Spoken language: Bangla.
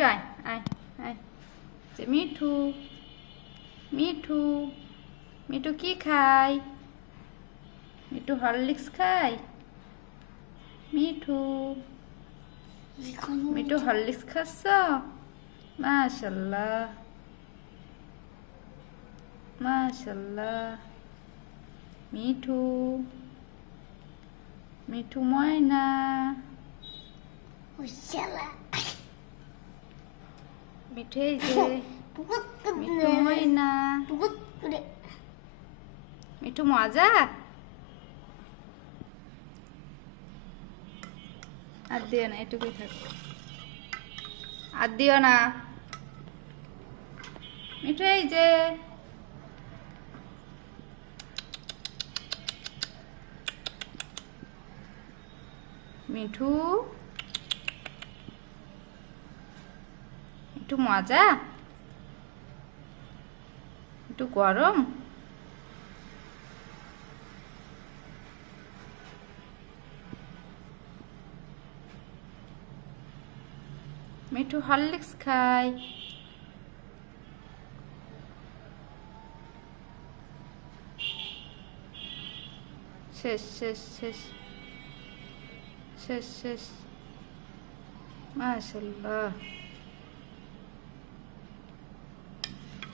মিঠু আয় আয় আয় যে মিঠু মিঠু মিঠু কি খায়? মিঠু হরলিক্স খায়? মিঠু মিঠু হরলিক্স খাচ্ছ? মাশাল্লাহ মাশাল্লাহ। মিঠু মিঠু ময়না মিঠু এই যে মিঠু ময়না মিঠু মজা। আর দিও না, এটুকুই থাক, আর দিও না। মিঠু এই যে মিঠু একটু মজা, একটু গরম। মিঠু হরলিক্স খায়। শেষ শেষ শেষ শেষ শেষ। মাশাআল্লাহ।